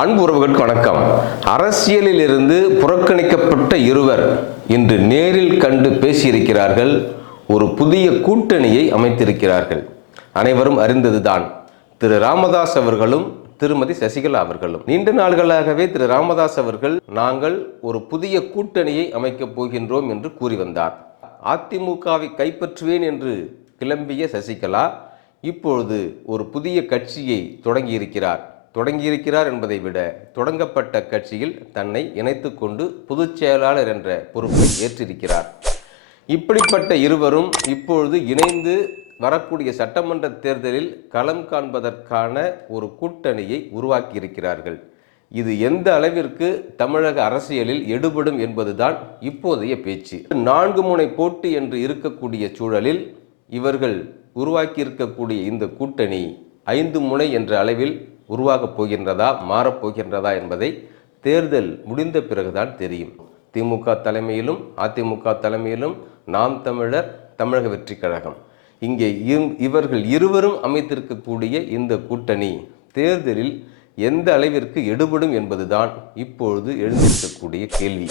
அன்பு உறவுகளுக்கு வணக்கம். அரசியலில் இருந்து புறக்கணிக்கப்பட்ட இருவர் இன்று நேரில் கண்டு பேசியிருக்கிறார்கள். ஒரு புதிய கூட்டணியை அமைத்திருக்கிறார்கள். அனைவரும் அறிந்ததுதான். திரு ராமதாஸ் அவர்களும் திருமதி சசிகலா அவர்களும். நீண்ட நாள்களாகவே திரு ராமதாஸ் அவர்கள் நாங்கள் ஒரு புதிய கூட்டணியை அமைக்கப் போகின்றோம் என்று கூறி வந்தார். அதிமுகவை கைப்பற்றுவேன் என்று கிளம்பிய சசிகலா இப்பொழுது ஒரு புதிய கட்சியை தொடங்கியிருக்கிறார் என்பதை விட தொடங்கப்பட்ட கட்சியில் தன்னை இணைத்து கொண்டு பொதுச் செயலாளர் என்ற பொறுப்பை ஏற்றிருக்கிறார். இப்படிப்பட்ட இருவரும் இப்பொழுது இணைந்து வரக்கூடிய சட்டமன்ற தேர்தலில் களம் காண்பதற்கான ஒரு கூட்டணியை உருவாக்கியிருக்கிறார்கள். இது எந்த அளவிற்கு தமிழக அரசியலில் எடுபடும் என்பதுதான் இப்போதைய பேச்சு. 4 முனை போட்டி என்று இருக்கக்கூடிய சூழலில் இவர்கள் உருவாக்கியிருக்கக்கூடிய இந்த கூட்டணி 5 முனை என்ற அளவில் உருவாகப் போகின்றதா, மாறப்போகின்றதா என்பதை தேர்தல் முடிந்த பிறகுதான் தெரியும். திமுக தலைமையிலும் அதிமுக தலைமையிலும் நாம் தமிழர், தமிழக வெற்றிக் கழகம், இங்கே இவர்கள் இருவரும் அமைத்திருக்கக்கூடிய இந்த கூட்டணி தேர்தலில் எந்த அளவிற்கு எடுபடும் என்பதுதான் இப்பொழுது எழுந்திருக்கக்கூடிய கேள்வி.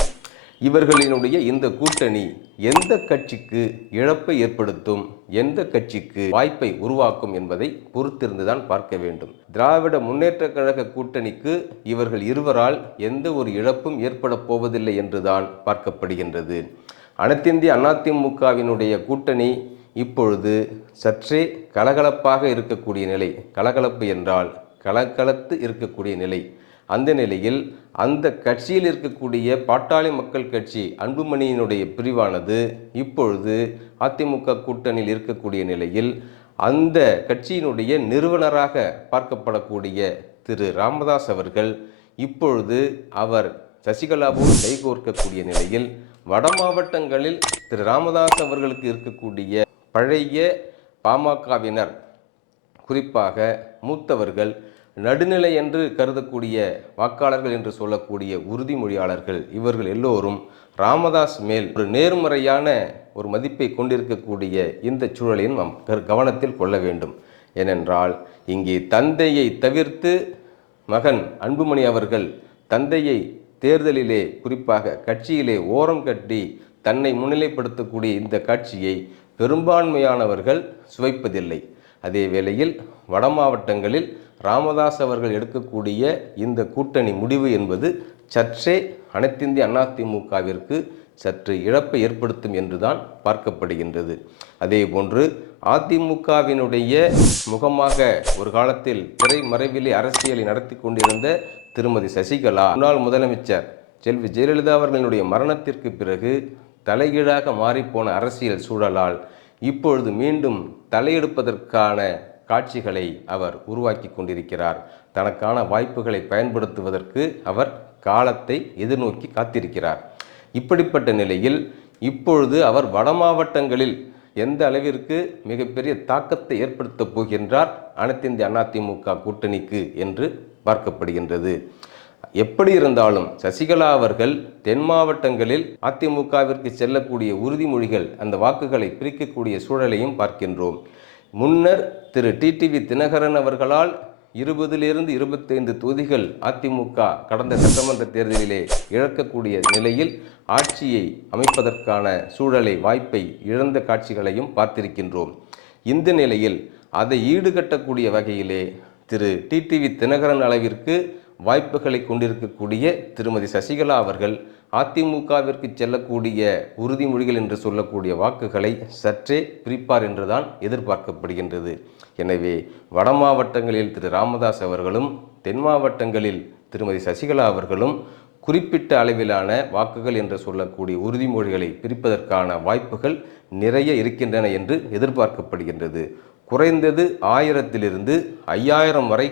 இவர்களினுடைய இந்த கூட்டணி எந்த கட்சிக்கு இழப்பை ஏற்படுத்தும், எந்த கட்சிக்கு வாய்ப்பை உருவாக்கும் என்பதை பொறுத்திருந்துதான் பார்க்க வேண்டும். திராவிட முன்னேற்ற கழக கூட்டணிக்கு இவர்கள் இருவரால் எந்த ஒரு இழப்பும் ஏற்பட போவதில்லை என்றுதான் பார்க்கப்படுகின்றது. அனைத்திந்திய அதிமுகவினுடைய கூட்டணி இப்பொழுது சற்றே கலகலப்பாக இருக்கக்கூடிய நிலை. கலகலப்பு என்றால் கலகலத்து இருக்கக்கூடிய நிலை. அந்த நிலையில் அந்த கட்சியில் இருக்கக்கூடிய பாட்டாளி மக்கள் கட்சி அன்புமணியினுடைய பிரிவானது இப்பொழுது அதிமுக கூட்டணியில் இருக்கக்கூடிய நிலையில் அந்த கட்சியினுடைய நிறுவனராக பார்க்கப்படக்கூடிய திரு ராமதாஸ் அவர்கள் இப்பொழுது அவர் சசிகலாவோடு கைகோர்க்கக்கூடிய நிலையில் வட மாவட்டங்களில் திரு ராமதாஸ் அவர்களுக்கு இருக்கக்கூடிய பழைய பாமகவினர், குறிப்பாக மூத்தவர்கள், நடுநிலை என்று கருதக்கூடிய வாக்காளர்கள் என்று சொல்லக்கூடிய உறுதிமொழியாளர்கள், இவர்கள் எல்லோரும் ராமதாஸ் மேல் ஒரு நேர்மறையான ஒரு மதிப்பை கொண்டிருக்கக்கூடிய இந்த சூழலையும் நாம் கவனத்தில் கொள்ள வேண்டும். ஏனென்றால் இங்கே தந்தையை தவிர்த்து மகன் அன்புமணி அவர்கள் தந்தையை தேர்தலிலே, குறிப்பாக கட்சியிலே ஓரம் கட்டி தன்னை முன்னிலைப்படுத்தக்கூடிய இந்த காட்சியை பெரும்பான்மையானவர்கள் சுவைப்பதில்லை. அதே வேளையில் வட மாவட்டங்களில் ராமதாஸ் அவர்கள் எடுக்கக்கூடிய இந்த கூட்டணி முடிவு என்பது சற்றே அனைத்திந்திய அதிமுகவிற்கு சற்று இழப்பை ஏற்படுத்தும் என்றுதான் பார்க்கப்படுகின்றது. அதே போன்று அதிமுகவினுடைய முகமாக ஒரு காலத்தில் திரைமறைவிலே அரசியலை நடத்தி கொண்டிருந்த திருமதி சசிகலா, முன்னாள் முதலமைச்சர் செல்வி ஜெயலலிதா அவர்களுடைய மரணத்திற்கு பிறகு தலைகீழாக மாறிப்போன அரசியல் சூழலால் இப்பொழுது மீண்டும் தலையெடுப்பதற்கான காட்சிகளை அவர் உருவாக்கி கொண்டிருக்கிறார். தனக்கான வாய்ப்புகளை பயன்படுத்துவதற்கு அவர் காலத்தை எதிர்நோக்கி காத்திருக்கிறார். இப்படிப்பட்ட நிலையில் இப்பொழுது அவர் வட மாவட்டங்களில் எந்த அளவிற்கு மிகப்பெரிய தாக்கத்தை ஏற்படுத்தப் போகின்றார் அனைத்திந்திய அதிமுக கூட்டணிக்கு என்று பார்க்கப்படுகின்றது. எப்படி இருந்தாலும் சசிகலா அவர்கள் தென் மாவட்டங்களில் அதிமுகவிற்கு செல்லக்கூடிய உறுதிமொழிகள், அந்த வாக்குகளை பிரிக்கக்கூடிய சூழலையும் பார்க்கின்றோம். முன்னர் திரு டிடிவி தினகரன் அவர்களால் 20லிருந்து 25 தொகுதிகள் அதிமுக கடந்த சட்டமன்ற தேர்தலிலே இழக்கக்கூடிய நிலையில் ஆட்சியை அமைப்பதற்கான சூழலை, வாய்ப்பை இழந்த காட்சிகளையும் பார்த்திருக்கின்றோம். இந்த நிலையில் அதை ஈடுகட்டக்கூடிய வகையிலே திரு டிடிவி தினகரன் அளவிற்கு வாய்ப்புகளை கொண்டிருக்கக்கூடிய திருமதி சசிகலா அவர்கள் அதிமுகவிற்கு செல்லக்கூடிய உறுதிமொழிகள் என்று சொல்லக்கூடிய வாக்குகளை சற்றே பிரிப்பார் என்றுதான் எதிர்பார்க்கப்படுகின்றது. எனவே வட மாவட்டங்களில் திரு ராமதாஸ் அவர்களும் தென் மாவட்டங்களில் திருமதி சசிகலா அவர்களும் குறிப்பிட்ட அளவிலான வாக்குகள் என்று சொல்லக்கூடிய உறுதிமொழிகளை பிரிப்பதற்கான வாய்ப்புகள் நிறைய இருக்கின்றன என்று எதிர்பார்க்கப்படுகின்றது. குறைந்தது 1000லிருந்து 5000 வரை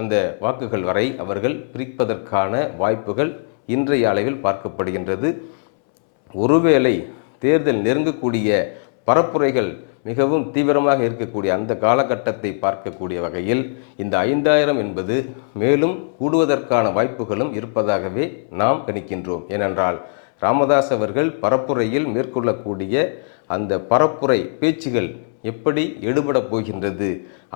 அந்த வாக்குகள் வரை அவர்கள் பிரிப்பதற்கான வாய்ப்புகள் இன்றைய அளவில் பார்க்கப்படுகின்றது. ஒருவேளை தேர்தல் நெருங்கக்கூடிய பரப்புரைகள் மிகவும் தீவிரமாக இருக்கக்கூடிய அந்த காலகட்டத்தை பார்க்கக்கூடிய வகையில் இந்த 5000 என்பது மேலும் கூடுவதற்கான வாய்ப்புகளும் இருப்பதாகவே நாம் கணிக்கின்றோம். ஏனென்றால் ராமதாஸ் அவர்கள் பரப்புரையில் மேற்கொள்ளக்கூடிய அந்த பரப்புரை பேச்சுகள் எப்படி எடுபடப் போகின்றது,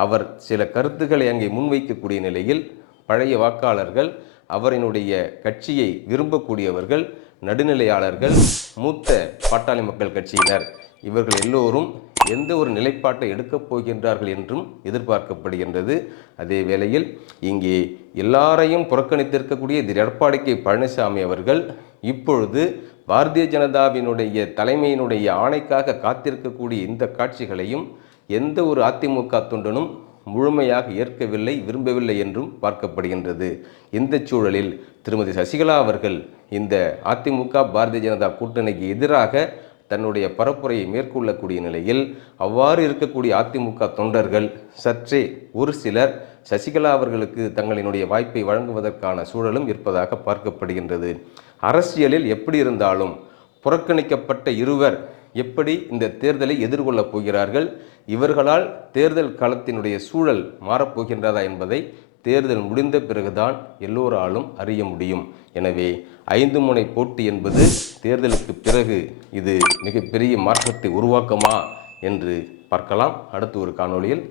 அவர் சில கருத்துக்களை அங்கே முன்வைக்கக்கூடிய நிலையில் பழைய வாக்காளர்கள் அவரினுடைய கட்சியை விரும்பக்கூடியவர்கள், நடுநிலையாளர்கள், மூத்த பாட்டாளி மக்கள் கட்சியினர் இவர்கள் எல்லோரும் எந்த ஒரு நிலைப்பாட்டை எடுக்கப் போகின்றார்கள் என்றும் எதிர்பார்க்கப்படுகின்றது. அதே வேளையில் இங்கே எல்லாரையும் புறக்கணித்திருக்கக்கூடிய திரு எடப்பாடி கே பழனிசாமி அவர்கள் இப்பொழுது பாரதிய ஜனதாவினுடைய தலைமையினுடைய ஆணைக்காக காத்திருக்கக்கூடிய இந்த காட்சிகளையும் எந்த ஒரு அதிமுக தொண்டனும் முழுமையாக ஏற்கவில்லை, விரும்பவில்லை என்றும் பார்க்கப்படுகின்றது. இந்த சூழலில் திருமதி சசிகலா அவர்கள் இந்த அதிமுக பாரதிய ஜனதா கூட்டணிக்கு எதிராக தன்னுடைய பரப்புரையை மேற்கொள்ளக்கூடிய நிலையில் அவ்வாறு இருக்கக்கூடிய அதிமுக தொண்டர்கள் சற்றே ஒரு சிலர் சசிகலா அவர்களுக்கு தங்களினுடைய வாய்ப்பை வழங்குவதற்கான சூழலும் இருப்பதாக பார்க்கப்படுகின்றது. அரசியலில் எப்படி இருந்தாலும் புறக்கணிக்கப்பட்ட இருவர் எப்படி இந்த தேர்தலை எதிர்கொள்ளப் போகிறார்கள், இவர்களால் தேர்தல் களத்தினுடைய சூழல் மாறப்போகின்றதா என்பதை தேர்தல் முடிந்த பிறகுதான் எல்லோராலும் அறிய முடியும். எனவே 5 முனை போட்டி என்பது தேர்தலுக்கு பிறகு இது மிகப்பெரிய மாற்றத்தை உருவாக்குமா என்று பார்க்கலாம் அடுத்த ஒரு காணொளியில்.